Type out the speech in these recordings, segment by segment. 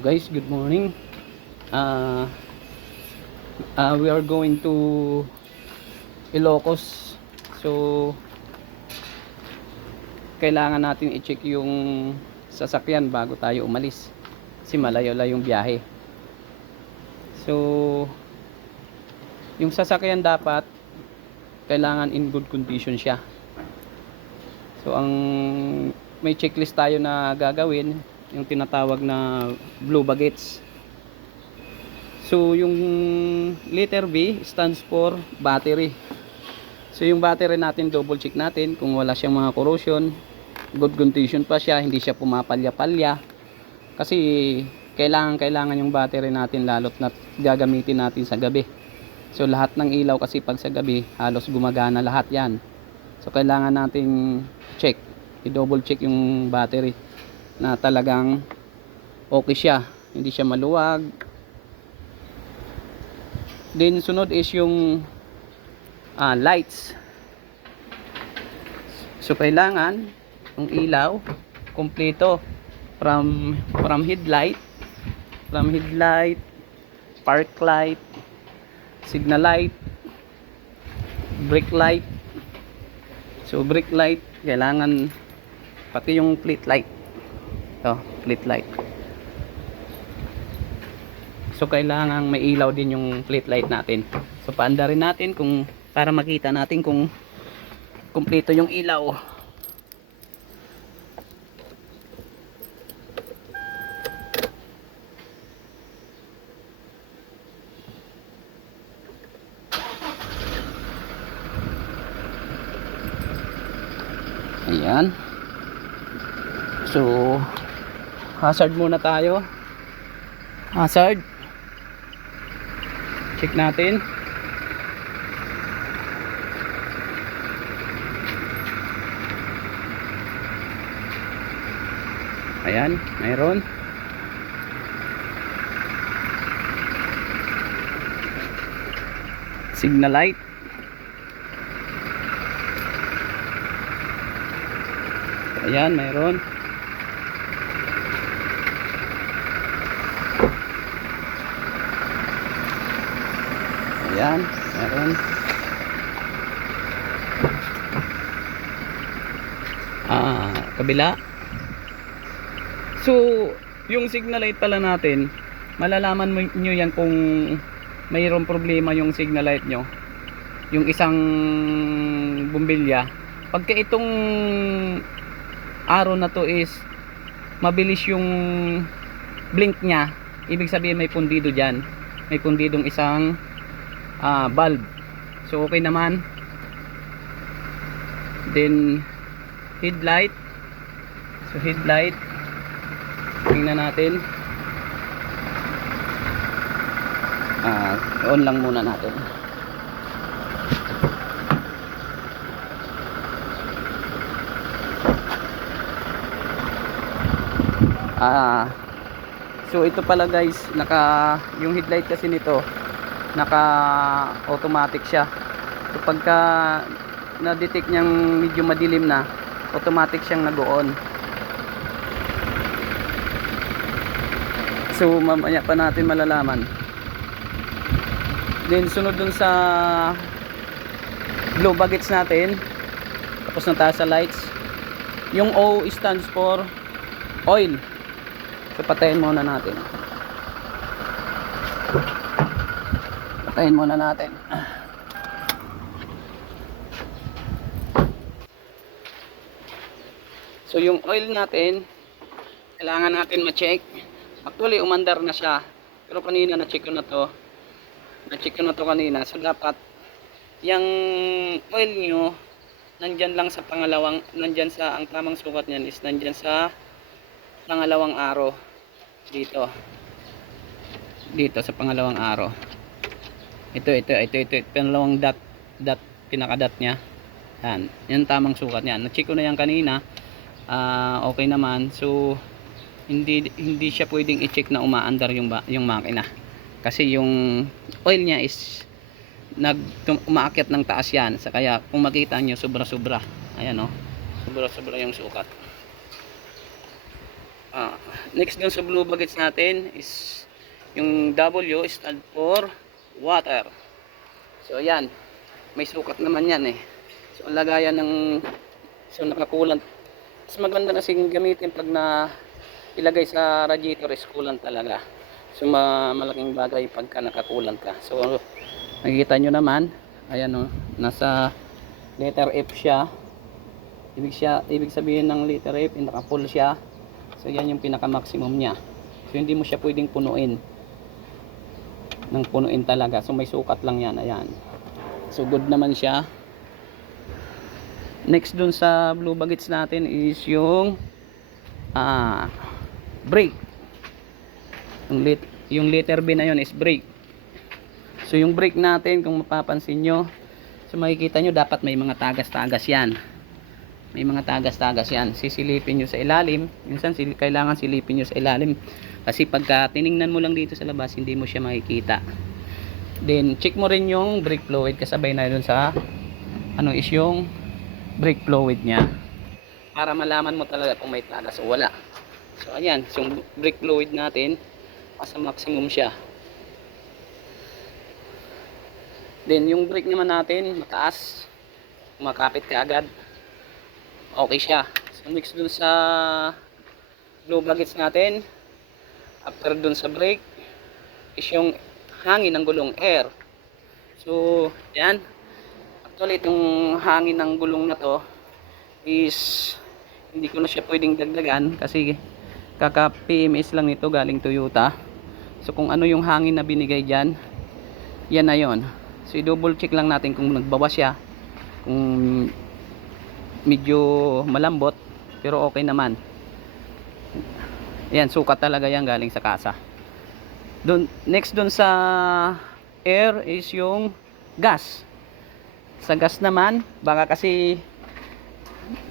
Guys, good morning. uh, we are going to Ilocos, so kailangan natin i-check yung sasakyan bago tayo umalis kasi malayo-layo yung biyahe. So yung sasakyan dapat kailangan in good condition siya. So ang may checklist tayo na gagawin, yung tinatawag na blue baggage. So yung letter B stands for battery. So yung battery natin, double check natin kung wala siyang mga corrosion, good condition pa siya, hindi siya pumapalya-palya. Kasi kailangan yung battery natin, lalo't na gagamitin natin sa gabi. So lahat ng ilaw kasi pag sa gabi halos gumagana lahat yan. So kailangan nating check, i-double check yung battery na talagang okay siya, hindi siya maluwag. Then sunod is yung lights. So kailangan yung ilaw kumpleto from headlight, park light, signal light, brake light. So brake light kailangan, pati yung fleet light. Fleet light. So kailangan may ilaw din yung fleet light natin. So paanda rin natin kung para makita natin kung kumpleto yung ilaw. Ayan. So hazard muna tayo. Hazard. Check natin. Ayan, mayroon. Signal light. Ayan, mayroon. Ayan, mayroon. Kabila. So yung signal light pala natin, malalaman nyo yan kung mayroong problema yung signal light nyo, yung isang bumbilya. Pagka itong arrow na to is mabilis yung blink nya, ibig sabihin may pundido dyan, may pundidong isang bulb. So okay naman. Then headlight. So headlight, tingnan natin. On lang muna natin. So ito pala guys, yung headlight kasi nito naka automatic siya. So pagka na-detect niyang medyo madilim na, automatic siyang nag-on. So mamaya pa natin malalaman. Then sunod dun sa glow baggage natin, tapos na tayo sa lights. Yung O stands for oil. So patayin muna natin. Patayin muna natin. So yung oil natin, kailangan natin ma-check. Actually umandar na siya, pero kanina na-check ko na to. Na-check ko na to kanina. So dapat yung oil nyo nandyan lang sa pangalawang, nandyan sa, ang tamang sukat nyan is nandyan sa pangalawang arrow. Dito sa pangalawang arrow. Ito pangalawang dot, pinaka-dot nya. Yan tamang sukat niyan. Na-check ko na yan kanina. Okay naman. So hindi siya pwedeng i-check na umaandar yung makina. Kasi yung oil niya is umaakyat ng taas yan. Sa kaya kung makita nyo, sobra-sobra. Ayan o. Sobra-sobra yung sukat. Ah, next dun sa blue bagets natin is yung W stand for water. So ayan, may sukat naman yan eh. So ang lagayan ng nakakulant. Mas maganda na sing gamitin pag na ilagay sa radiator is coolant talaga. So malaking bagay pagka nakakulant ka. So nakikita nyo naman, ayan o, nasa letter F siya. Ibig sabihin ng letter F, naka-full siya. So yan yung pinaka maximum niya. So hindi mo siya pwedeng punuin ng punuin talaga. So may sukat lang yan, ayan. So good naman siya. Next dun sa blue bagets natin is yung brake. Yung letter B na yun is brake. So yung brake natin, kung mapapansin nyo, so makikita nyo dapat may mga tagas-tagas yan. May mga tagas-tagas yan. Sisilipin nyo sa ilalim. Minsan kailangan silipin nyo sa ilalim. Kasi pagka tiningnan mo lang dito sa labas, hindi mo siya makikita. Then check mo rin yung brake fluid kasabay na dun sa ano is yung brake fluid nya. Para malaman mo talaga kung may tagas o wala. So ayan, so yung brake fluid natin, nasa maximum siya. Then yung brake naman natin, mataas. Kumakapit ka agad. Okay siya. So next dun sa blue bagets natin, after dun sa brake is yung hangin ng gulong, air. So yan, actually itong hangin ng gulong na to is hindi ko na siya pwedeng dagdagan kasi kaka PMS lang nito, galing Toyota. So kung ano yung hangin na binigay dyan, yan na yon. So i-double check lang natin kung nagbawas siya, kung medyo malambot, pero okay naman. Yan, sukat talaga yan galing sa kasa. Next dun sa air is yung gas. Sa gas naman, baka kasi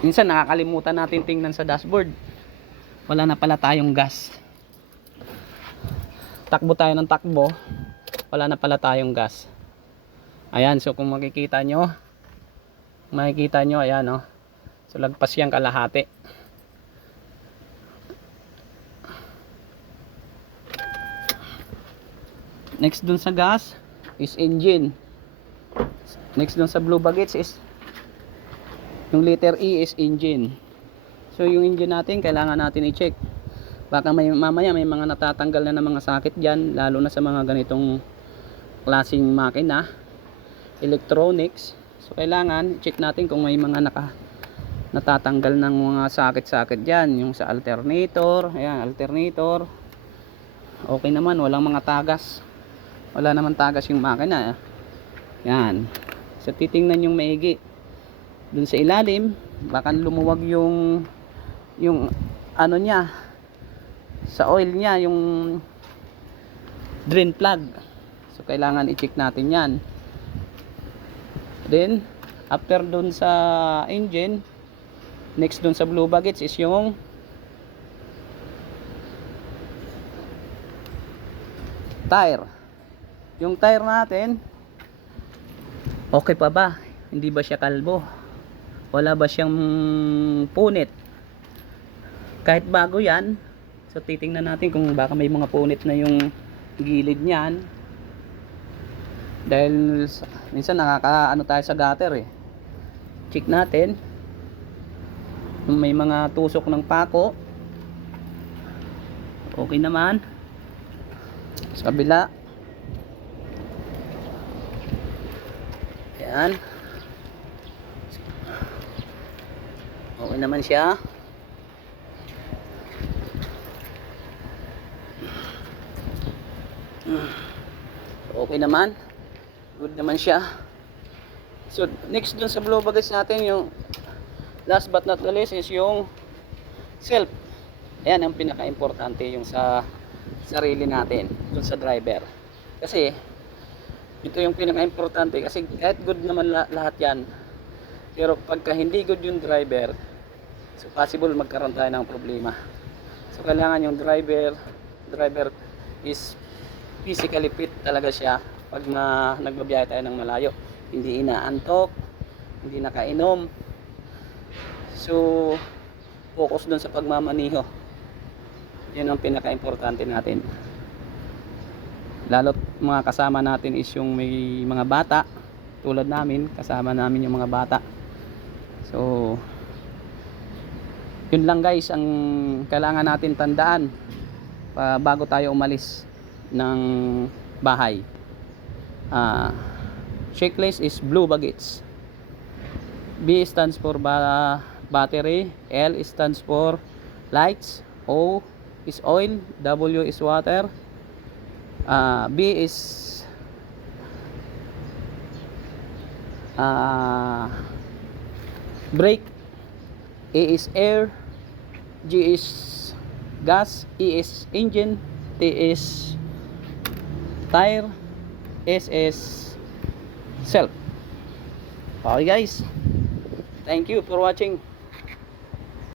minsan nakakalimutan natin tingnan sa dashboard, wala na pala tayong gas. Takbo tayo ng takbo, wala na pala tayong gas. Ayan, so kung makikita nyo, ayan o. So lagpas yung kalahati. Next dun sa gas is engine. Next dun sa blue bagets is yung letter E is engine. So yung engine natin kailangan natin i-check. Baka mamaya may mga natatanggal na ng mga socket dyan, lalo na sa mga ganitong klaseng makina, electronics. So kailangan i-check natin kung may mga natatanggal ng mga socket dyan. Yung sa alternator, ayan, alternator okay naman, walang mga tagas, wala naman tagas yung makina. Yan, so titingnan yung maigi dun sa ilalim, baka lumuwag yung ano nya, sa oil nya, yung drain plug. So kailangan i-check natin yan. Then after dun sa engine, next dun sa blue bagets is yung tire. Yung tire natin, okay pa ba? Hindi ba siya kalbo? Wala ba siyang punit? Kahit bago yan, so titingnan natin kung baka may mga punit na yung gilid niyan. Dahil minsan nakakaano tayo sa gutter eh. Check natin kung may mga tusok ng pako. Okay naman. Sa kabila, ayan, okay naman siya. Okay naman, good naman siya. So next dun sa blue bagage natin, yung last but not the least is yung self. Ayan ang pinaka-importante, yung sa sarili natin, dun sa driver. Kasi ito yung pinaka-importante, kasi kahit good naman lahat yan, pero pagka hindi good yung driver, so possible magkaroon tayo ng problema. So kailangan yung driver is physically fit talaga siya pag nagbabiyahe tayo ng malayo. Hindi inaantok, hindi nakainom. So focus dun sa pagmamaniho. Yun ang pinaka-importante natin. Lalo't mga kasama natin is yung may mga bata tulad namin, kasama namin yung mga bata. So yun lang guys ang kailangan natin tandaan bago tayo umalis ng bahay. Checklist is blue baggage. B stands for battery, L stands for lights, O is oil, W is water, B is brake, A is air, G is gas, E is engine, T is tire, S is self. Okay guys, thank you for watching.